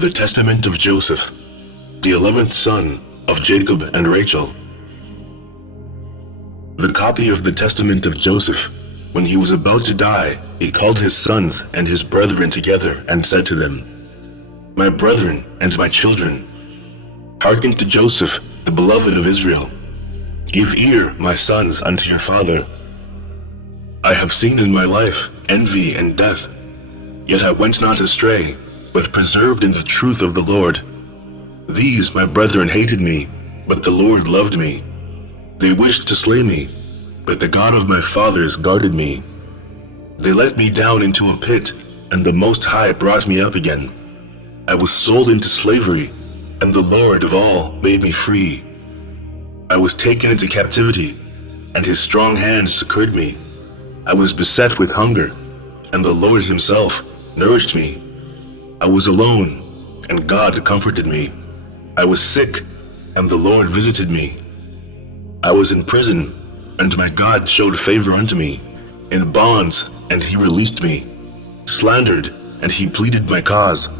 The Testament of Joseph, the 11th son of Jacob and Rachel. The copy of the Testament of Joseph. When he was about to die, he called his sons and his brethren together and said to them, "My brethren and my children, hearken to Joseph, the beloved of Israel. Give ear, my sons, unto your father. I have seen in my life envy and death, yet I went not astray, but preserved in the truth of the Lord. These my brethren hated me, but the Lord loved me. They wished to slay me, but the God of my fathers guarded me. They let me down into a pit, and the Most High brought me up again. I was sold into slavery, and the Lord of all made me free. I was taken into captivity, and his strong hand succored me. I was beset with hunger, and the Lord himself nourished me. I was alone, and God comforted me. I was sick, and the Lord visited me. I was in prison, and my God showed favor unto me. In bonds, and he released me. Slandered, and he pleaded my cause.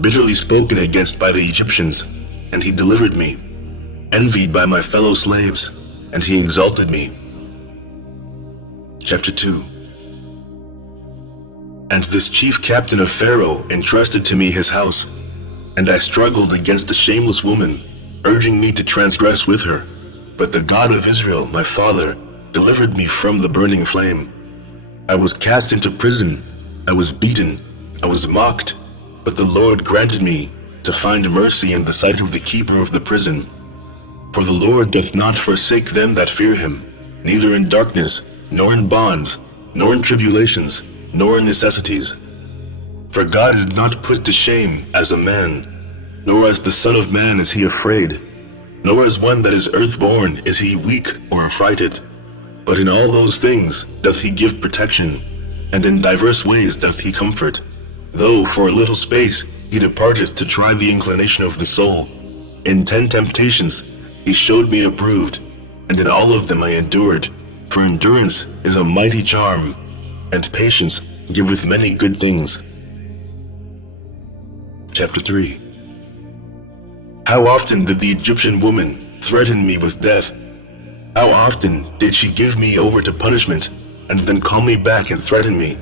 Bitterly spoken against by the Egyptians, and he delivered me. Envied by my fellow slaves, and he exalted me." Chapter 2. And this chief captain of Pharaoh entrusted to me his house, and I struggled against the shameless woman, urging me to transgress with her. But the God of Israel, my father, delivered me from the burning flame. I was cast into prison, I was beaten, I was mocked, but the Lord granted me to find mercy in the sight of the keeper of the prison. For the Lord doth not forsake them that fear him, neither in darkness, nor in bonds, nor in tribulations, nor in necessities. For God is not put to shame as a man, nor as the Son of Man is he afraid, nor as one that is earthborn is he weak or affrighted. But in all those things doth he give protection, and in diverse ways doth he comfort. Though for a little space he departeth to try the inclination of the soul. In 10 temptations he showed me approved, and in all of them I endured. For endurance is a mighty charm, and patience giveth many good things. Chapter 3. How often did the Egyptian woman threaten me with death? How often did she give me over to punishment, and then call me back and threaten me?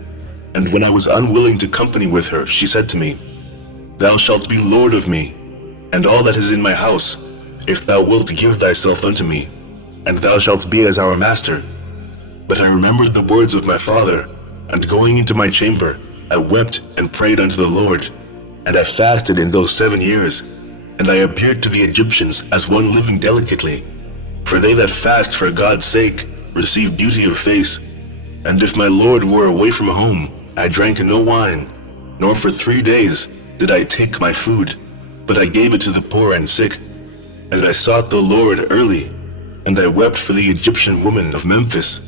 And when I was unwilling to company with her, she said to me, "Thou shalt be lord of me, and all that is in my house, if thou wilt give thyself unto me, and thou shalt be as our master." But I remembered the words of my father, and going into my chamber, I wept and prayed unto the Lord, and I fasted in those 7 years, and I appeared to the Egyptians as one living delicately. For they that fast for God's sake receive beauty of face. And if my Lord were away from home, I drank no wine, nor for 3 days did I take my food, but I gave it to the poor and sick. And I sought the Lord early, and I wept for the Egyptian woman of Memphis,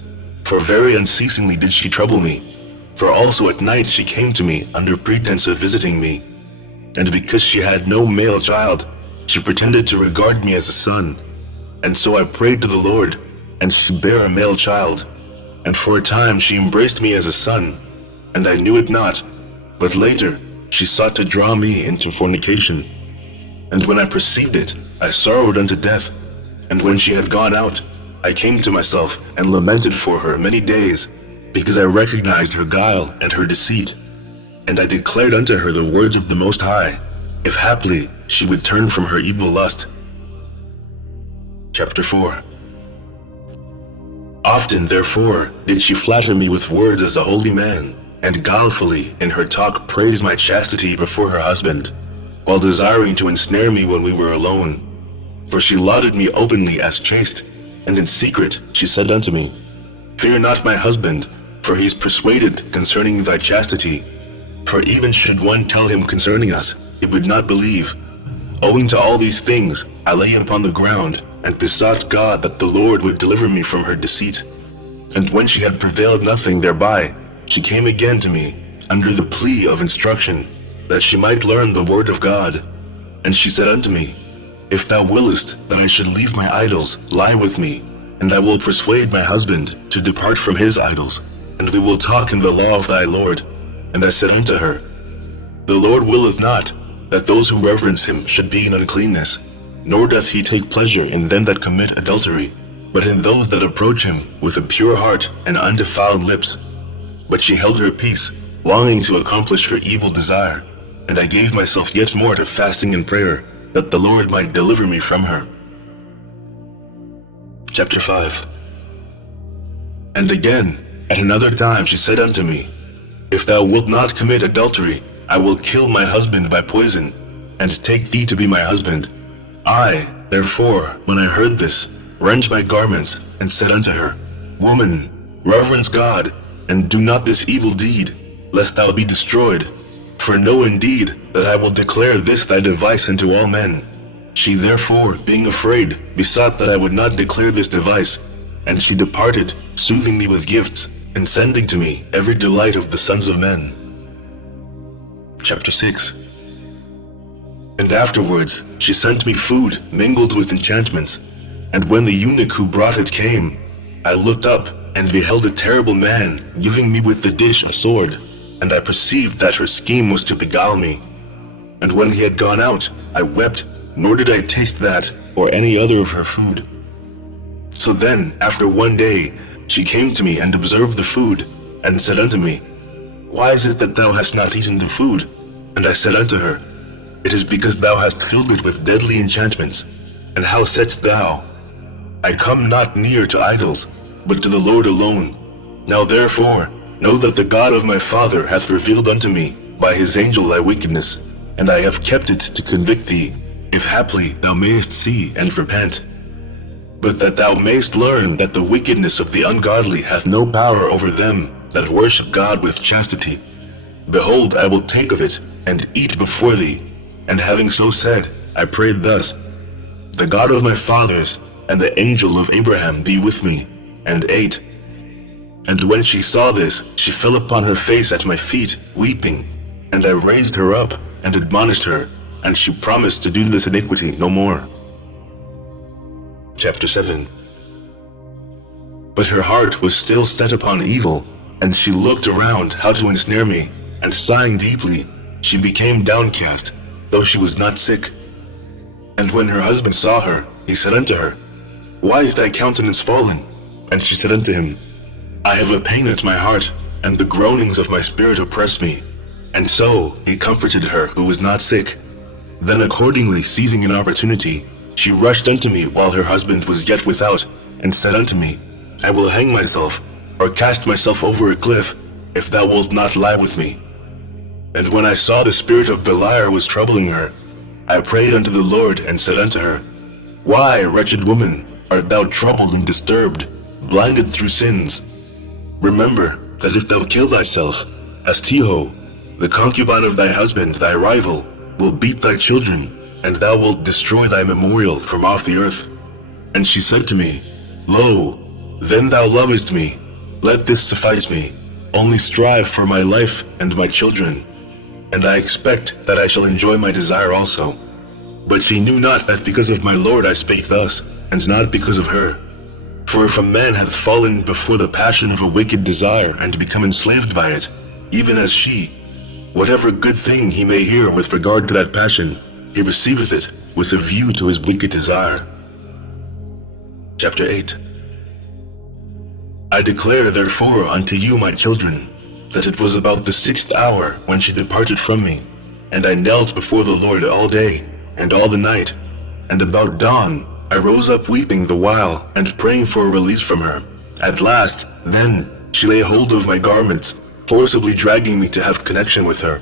for very unceasingly did she trouble me. For also at night she came to me under pretense of visiting me. And because she had no male child, she pretended to regard me as a son. And so I prayed to the Lord, and she bare a male child. And for a time she embraced me as a son, and I knew it not. But later she sought to draw me into fornication. And when I perceived it, I sorrowed unto death. And when she had gone out, I came to myself and lamented for her many days, because I recognized her guile and her deceit. And I declared unto her the words of the Most High, if haply she would turn from her evil lust. Chapter 4. Often, therefore, did she flatter me with words as a holy man, and guilefully in her talk praise my chastity before her husband, while desiring to ensnare me when we were alone. For she lauded me openly as chaste, and in secret she said unto me, "Fear not my husband, for he is persuaded concerning thy chastity. For even should one tell him concerning us, he would not believe." Owing to all these things, I lay upon the ground, and besought God that the Lord would deliver me from her deceit. And when she had prevailed nothing thereby, she came again to me, under the plea of instruction, that she might learn the word of God. And she said unto me, "If thou willest that I should leave my idols, lie with me, and I will persuade my husband to depart from his idols, and we will talk in the law of thy Lord." And I said unto her, "The Lord willeth not, that those who reverence him should be in uncleanness, nor doth he take pleasure in them that commit adultery, but in those that approach him with a pure heart and undefiled lips. But she held her peace, longing to accomplish her evil desire, and I gave myself yet more to fasting and prayer, that the Lord might deliver me from her. Chapter 5. And again, at another time she said unto me, If thou wilt not commit adultery, I will kill my husband by poison, and take thee to be my husband. I, therefore, when I heard this, rent my garments, and said unto her, Woman, reverence God, and do not this evil deed, lest thou be destroyed. For know indeed that I will declare this thy device unto all men. She therefore, being afraid, besought that I would not declare this device, and she departed, soothing me with gifts, and sending to me every delight of the sons of men. Chapter 6. And afterwards she sent me food mingled with enchantments, and when the eunuch who brought it came, I looked up and beheld a terrible man giving me with the dish a sword, and I perceived that her scheme was to beguile me. And when he had gone out, I wept, nor did I taste that or any other of her food. So then, after one day, she came to me and observed the food, and said unto me, Why is it that thou hast not eaten the food? And I said unto her, It is because thou hast filled it with deadly enchantments. And how saidst thou, I come not near to idols, but to the Lord alone. Now therefore, know that the God of my father hath revealed unto me by his angel thy wickedness, and I have kept it to convict thee, if haply thou mayest see and repent. But that thou mayst learn that the wickedness of the ungodly hath no power over them that worship God with chastity. Behold, I will take of it, and eat before thee. And having so said, I prayed thus, The God of my fathers, and the angel of Abraham be with me, and ate. And when she saw this, she fell upon her face at my feet, weeping. And I raised her up, and admonished her, and she promised to do this iniquity no more. Chapter 7. But her heart was still set upon evil, and she looked around how to ensnare me, and sighing deeply, she became downcast, though she was not sick. And when her husband saw her, he said unto her, Why is thy countenance fallen? And she said unto him, I have a pain at my heart, and the groanings of my spirit oppress me. And so he comforted her who was not sick. Then accordingly, seizing an opportunity, she rushed unto me while her husband was yet without, and said unto me, I will hang myself, or cast myself over a cliff, if thou wilt not lie with me. And when I saw the spirit of Beliar was troubling her, I prayed unto the Lord, and said unto her, Why, wretched woman, art thou troubled and disturbed, blinded through sins? Remember that if thou kill thyself, Astiho, the concubine of thy husband, thy rival, will beat thy children, and thou wilt destroy thy memorial from off the earth. And she said to me, Lo, then thou lovest me. Let this suffice me. Only strive for my life and my children. And I expect that I shall enjoy my desire also. But she knew not that because of my Lord I spake thus, and not because of her. For if a man hath fallen before the passion of a wicked desire, and become enslaved by it, even as she, whatever good thing he may hear with regard to that passion, he receiveth it with a view to his wicked desire. Chapter 8. I declare therefore unto you, my children, that it was about the 6th hour when she departed from me, and I knelt before the Lord all day and all the night, and about dawn I rose up weeping the while, and praying for a release from her. At last, then, she lay hold of my garments, forcibly dragging me to have connection with her.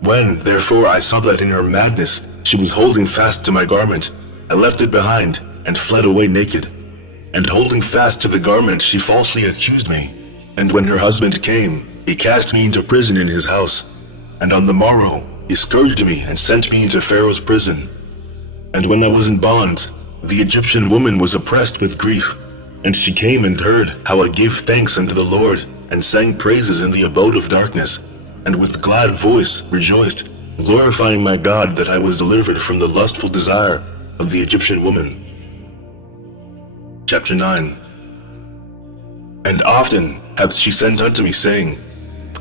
When, therefore, I saw that in her madness she was holding fast to my garment, I left it behind, and fled away naked. And holding fast to the garment, she falsely accused me. And when her husband came, he cast me into prison in his house. And on the morrow, he scourged me and sent me into Pharaoh's prison. And when I was in bonds, the Egyptian woman was oppressed with grief. And she came and heard how I gave thanks unto the Lord, and sang praises in the abode of darkness, and with glad voice rejoiced, glorifying my God that I was delivered from the lustful desire of the Egyptian woman. Chapter 9. And often hath she sent unto me, saying,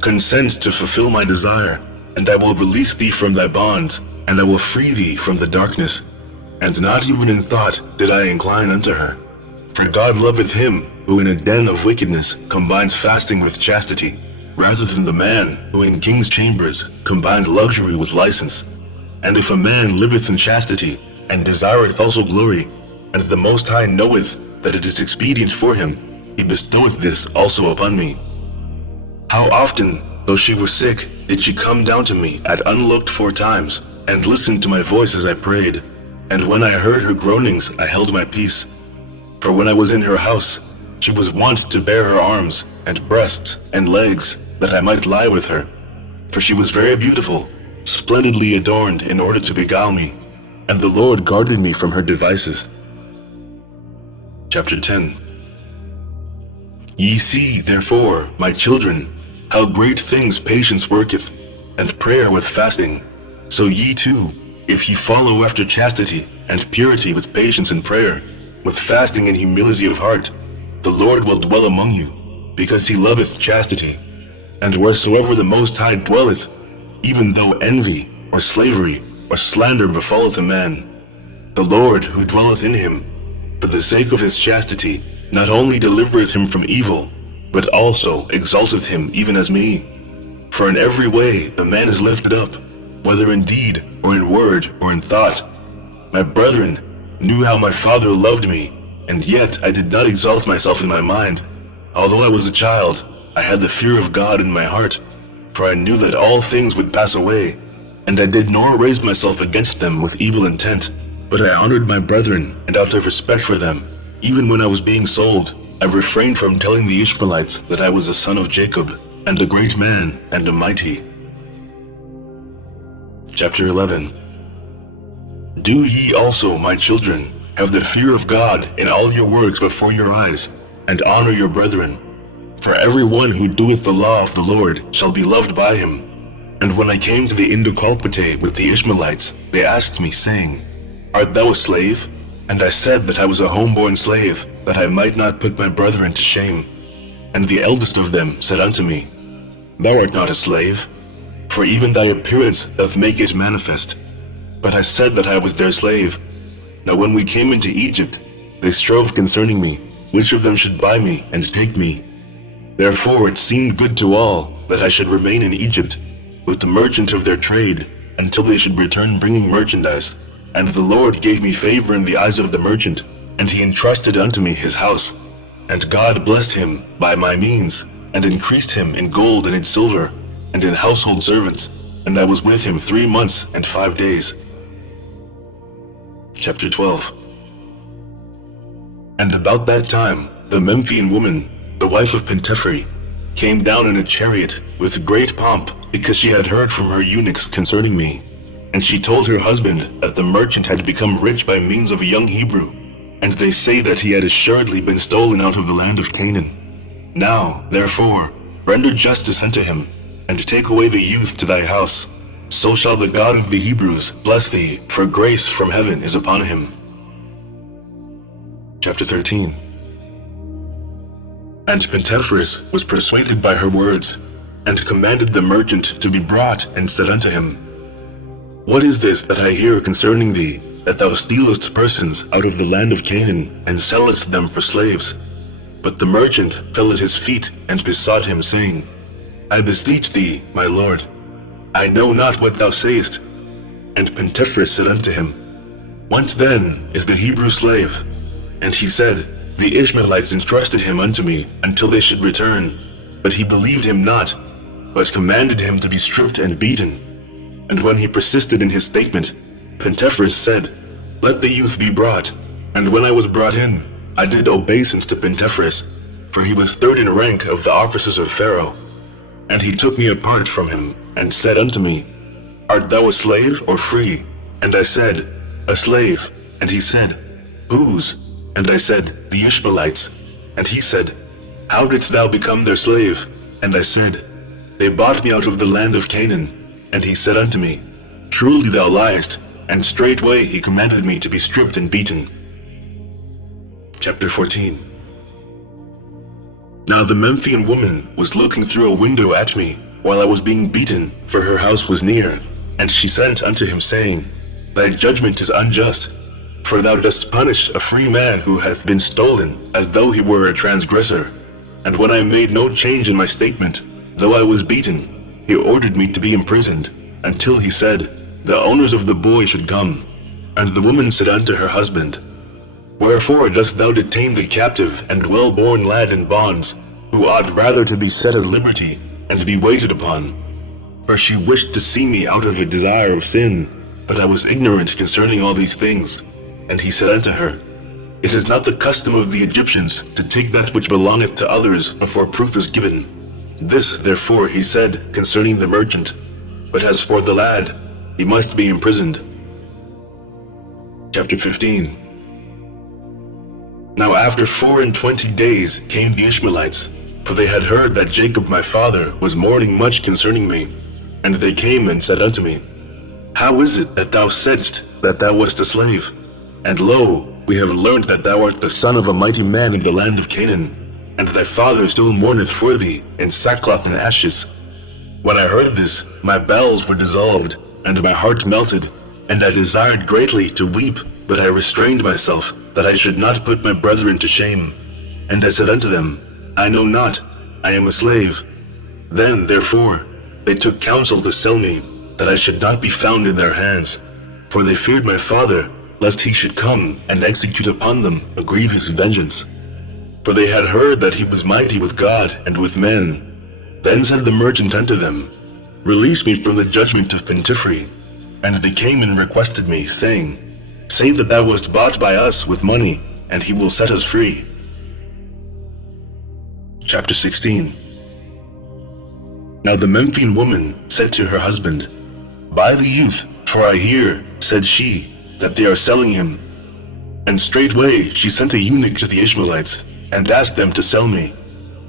Consent to fulfill my desire, and I will release thee from thy bonds, and I will free thee from the darkness. And not even in thought did I incline unto her. For God loveth him who in a den of wickedness combines fasting with chastity, rather than the man who in king's chambers combines luxury with license. And if a man liveth in chastity, and desireth also glory, and the Most High knoweth that it is expedient for him, he bestoweth this also upon me. How often, though she were sick, did she come down to me at unlooked for times, and listened to my voice as I prayed. And when I heard her groanings, I held my peace. For when I was in her house, she was wont to bare her arms, and breasts, and legs, that I might lie with her. For she was very beautiful, splendidly adorned in order to beguile me, and the Lord guarded me from her devices. Chapter 10. Ye see, therefore, my children, how great things patience worketh, and prayer with fasting. So ye too, if ye follow after chastity, and purity with patience and prayer, with fasting and humility of heart, the Lord will dwell among you, because he loveth chastity. And wheresoever the Most High dwelleth, even though envy, or slavery, or slander befalleth a man, the Lord who dwelleth in him, for the sake of his chastity, not only delivereth him from evil, but also exalteth him even as me. For in every way the man is lifted up, whether in deed, or in word, or in thought. My brethren knew how my father loved me, and yet I did not exalt myself in my mind. Although I was a child, I had the fear of God in my heart, for I knew that all things would pass away, and I did nor raise myself against them with evil intent, but I honored my brethren, and out of respect for them, even when I was being sold, I refrained from telling the Ishmaelites that I was a son of Jacob, and a great man, and a mighty. Chapter 11. Do ye also, my children, have the fear of God in all your works before your eyes, and honor your brethren. For every one who doeth the law of the Lord shall be loved by him. And when I came to the Indokalpite with the Ishmaelites, they asked me, saying, Art thou a slave? And I said that I was a homeborn slave, that I might not put my brethren to shame. And the eldest of them said unto me, Thou art not a slave, for even thy appearance doth make it manifest. But I said that I was their slave. Now when we came into Egypt, they strove concerning me, which of them should buy me and take me. Therefore it seemed good to all that I should remain in Egypt, with the merchant of their trade, until they should return bringing merchandise. And the Lord gave me favor in the eyes of the merchant, and he entrusted unto me his house. And God blessed him by my means, and increased him in gold and in silver, and in household servants, and I was with him 3 months and 5 days. Chapter 12. And about that time, the Memphian woman, the wife of Pentephrei, came down in a chariot with great pomp, because she had heard from her eunuchs concerning me. And she told her husband that the merchant had become rich by means of a young Hebrew, and they say that he had assuredly been stolen out of the land of Canaan. Now, therefore, render justice unto him, and take away the youth to thy house. So shall the God of the Hebrews bless thee, for grace from heaven is upon him. Chapter 13. And Pentephrus was persuaded by her words, and commanded the merchant to be brought, and said unto him, What is this that I hear concerning thee, that thou stealest persons out of the land of Canaan, and sellest them for slaves? But the merchant fell at his feet, and besought him, saying, I beseech thee, my lord, I know not what thou sayest. And Pentephrus said unto him, Whence then is the Hebrew slave? And he said, The Ishmaelites entrusted him unto me, until they should return. But he believed him not, but commanded him to be stripped and beaten. And when he persisted in his statement, Pentephrus said, Let the youth be brought. And when I was brought in, I did obeisance to Pentephrus, for he was third in rank of the officers of Pharaoh. And he took me apart from him, and said unto me, Art thou a slave or free? And I said, A slave. And he said, Whose? And I said, The Ishmaelites. And he said, How didst thou become their slave? And I said, They bought me out of the land of Canaan. And he said unto me, Truly thou liest. And straightway he commanded me to be stripped and beaten. Chapter 14. Now the Memphian woman was looking through a window at me, while I was being beaten, for her house was near. And she sent unto him, saying, Thy judgment is unjust, for thou dost punish a free man who hath been stolen, as though he were a transgressor. And when I made no change in my statement, though I was beaten, he ordered me to be imprisoned, until he said, The owners of the boy should come. And the woman said unto her husband, Wherefore dost thou detain the captive and well-born lad in bonds, who ought rather to be set at liberty, and to be waited upon? For she wished to see me out of a desire of sin, but I was ignorant concerning all these things. And he said unto her, It is not the custom of the Egyptians to take that which belongeth to others before proof is given. This, therefore, he said concerning the merchant. But as for the lad, he must be imprisoned. Chapter 15. Now after 24 days came the Ishmaelites, for they had heard that Jacob my father was mourning much concerning me. And they came and said unto me, How is it that thou saidst that thou wast a slave? And lo, we have learned that thou art the son of a mighty man in the land of Canaan, and thy father still mourneth for thee in sackcloth and ashes. When I heard this, my bowels were dissolved, and my heart melted, and I desired greatly to weep, but I restrained myself, that I should not put my brethren to shame. And I said unto them, I know not, I am a slave. Then, therefore, they took counsel to sell me, that I should not be found in their hands. For they feared my father, lest he should come and execute upon them a grievous vengeance. For they had heard that he was mighty with God and with men. Then said the merchant unto them, Release me from the judgment of Pentifree. And they came and requested me, saying, Say that thou wast bought by us with money, and he will set us free. Chapter 16. Now the Memphine woman said to her husband, Buy the youth, for I hear, said she, that they are selling him. And straightway she sent a eunuch to the Ishmaelites, and asked them to sell me.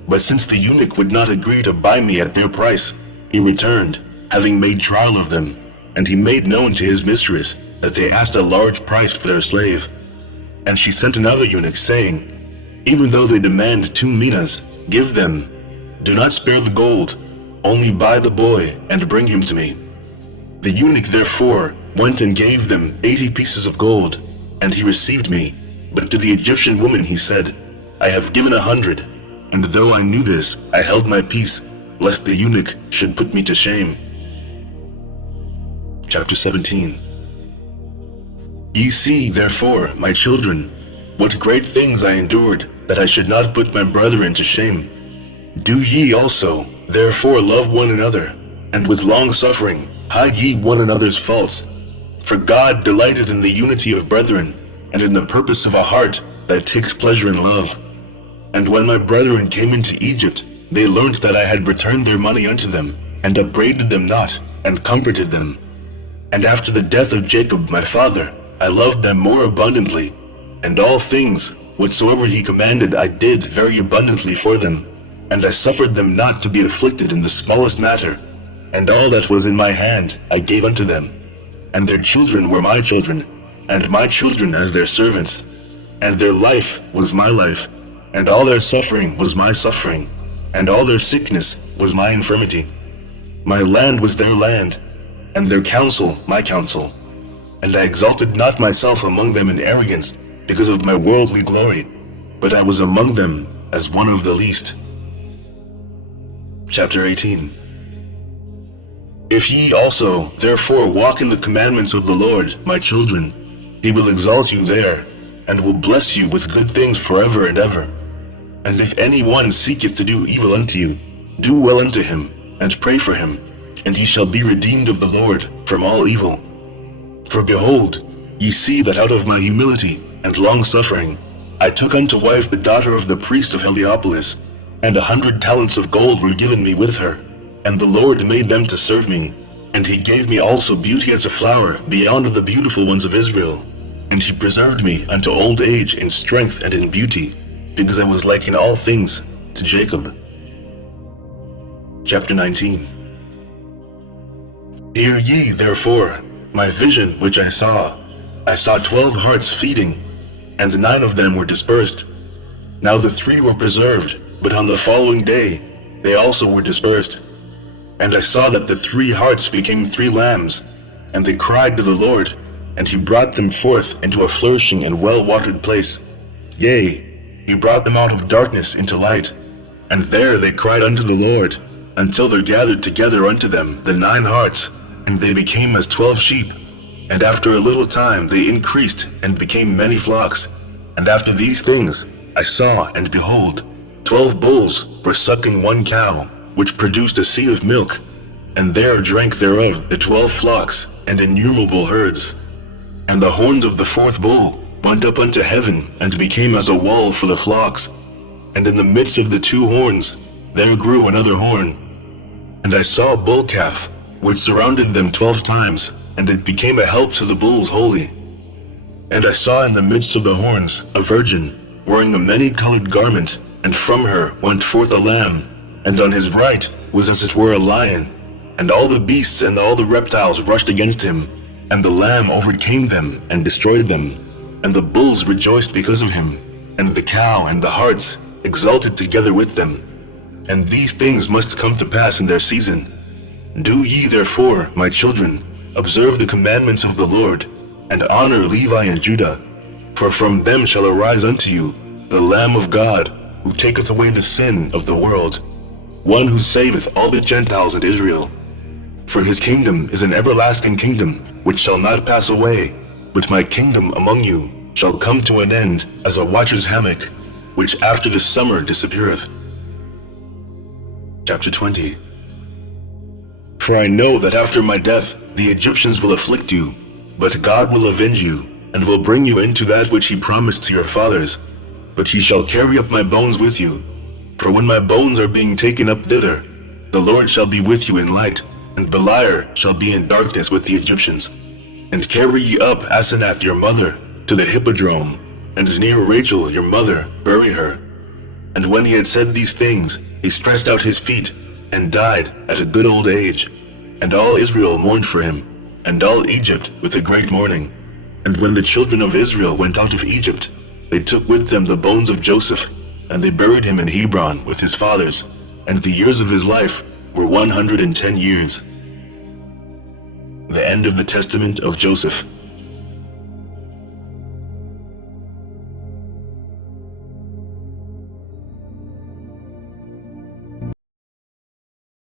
But since the eunuch would not agree to buy me at their price, he returned, having made trial of them, and he made known to his mistress that they asked a large price for their slave. And she sent another eunuch, saying, Even though they demand 2 minas, give them. Do not spare the gold, only buy the boy and bring him to me. The eunuch therefore went and gave them 80 pieces of gold, and he received me. But to the Egyptian woman he said, I have given 100, and though I knew this, I held my peace, lest the eunuch should put me to shame. Chapter 17. Ye see, therefore, my children, what great things I endured, that I should not put my brethren to shame. Do ye also, therefore, love one another, and with long suffering hide ye one another's faults. For God delighteth in the unity of brethren, and in the purpose of a heart that takes pleasure in love. And when my brethren came into Egypt, they learnt that I had returned their money unto them, and upbraided them not, and comforted them. And after the death of Jacob my father, I loved them more abundantly, and all things whatsoever he commanded I did very abundantly for them. And I suffered them not to be afflicted in the smallest matter, and all that was in my hand I gave unto them. And their children were my children, and my children as their servants. And their life was my life, and all their suffering was my suffering, and all their sickness was my infirmity. My land was their land, and their counsel my counsel. And I exalted not myself among them in arrogance, because of my worldly glory, but I was among them as one of the least. Chapter 18. If ye also therefore walk in the commandments of the Lord, my children, he will exalt you there, and will bless you with good things forever and ever. And if any one seeketh to do evil unto you, do well unto him, and pray for him, and he shall be redeemed of the Lord from all evil. For behold, ye see that out of my humility and long suffering, I took unto wife the daughter of the priest of Heliopolis, and 100 talents of gold were given me with her. And the Lord made them to serve me, and he gave me also beauty as a flower beyond the beautiful ones of Israel. And he preserved me unto old age in strength and in beauty, because I was like in all things to Jacob. Chapter 19. Hear ye therefore my vision which I saw. I saw 12 hearts feeding, and 9 of them were dispersed. Now the 3 were preserved, but on the following day they also were dispersed. And I saw that the 3 hearts became 3 lambs, and they cried to the Lord, and he brought them forth into a flourishing and well-watered place. Yea, he brought them out of darkness into light, and there they cried unto the Lord, until there gathered together unto them the 9 hearts, and they became as 12 sheep. And after a little time they increased and became many flocks. And after these things I saw, and behold, 12 bulls were sucking 1 cow, which produced a sea of milk, and there drank thereof the 12 flocks and innumerable herds. And the horns of the 4th bull went up unto heaven, and became as a wall for the flocks. And in the midst of the 2 horns there grew another horn. And I saw a bull calf, which surrounded them 12 times, and it became a help to the bulls wholly. And I saw in the midst of the horns a virgin, wearing a many-colored garment, and from her went forth a lamb, and on his right was as it were a lion. And all the beasts and all the reptiles rushed against him, and the lamb overcame them and destroyed them. And the bulls rejoiced because of him, and the cow and the harts exulted together with them. And these things must come to pass in their season. Do ye therefore, my children, observe the commandments of the Lord, and honor Levi and Judah, for from them shall arise unto you the Lamb of God, who taketh away the sin of the world, one who saveth all the Gentiles and Israel. For his kingdom is an everlasting kingdom, which shall not pass away, but my kingdom among you shall come to an end as a watcher's hammock, which after the summer disappeareth. Chapter 20. For I know that after my death the Egyptians will afflict you, but God will avenge you, and will bring you into that which he promised to your fathers. But he shall carry up my bones with you. For when my bones are being taken up thither, the Lord shall be with you in light, and Beliar shall be in darkness with the Egyptians. And carry ye up Asenath your mother to the hippodrome, and near Rachel your mother bury her. And when he had said these things, he stretched out his feet, and died at a good old age. And all Israel mourned for him, and all Egypt with a great mourning. And when the children of Israel went out of Egypt, they took with them the bones of Joseph, and they buried him in Hebron with his fathers, and the years of his life were 110 years. The end of the testament of Joseph.